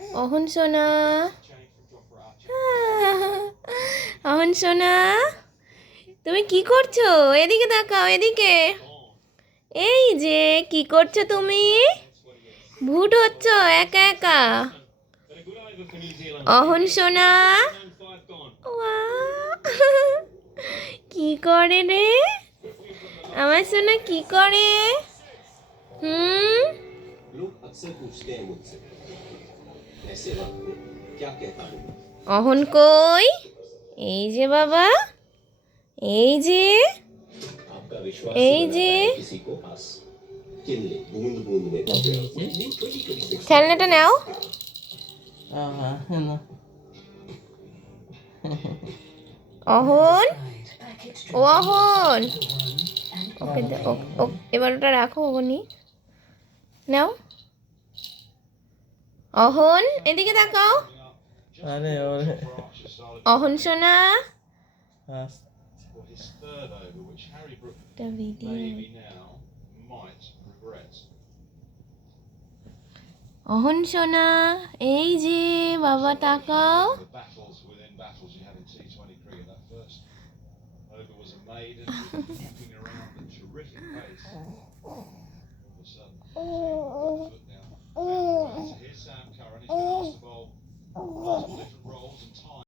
অহন সোনা, অহন সোনা, তুমি কি করছো? এদিকে তাকাও, এদিকে। এই যে কি করছো তুমি? ভূত হচ্ছ একা একা। অহন সোনা, কি করে রে আমার সোনা, কি করে? হুম, অহন কই? এই যে বাবা, এই যে, এই যে খেলনাটা নাও। অহন, ও অহন, ওকে এবার ওটা রাখো ওখানে। নাও অহন, এদিকে তাকাও। আরে ওরে অহন সোনা, হাস একটা ভিডিও। অহন সোনা, এই যে বাবা তাকাও।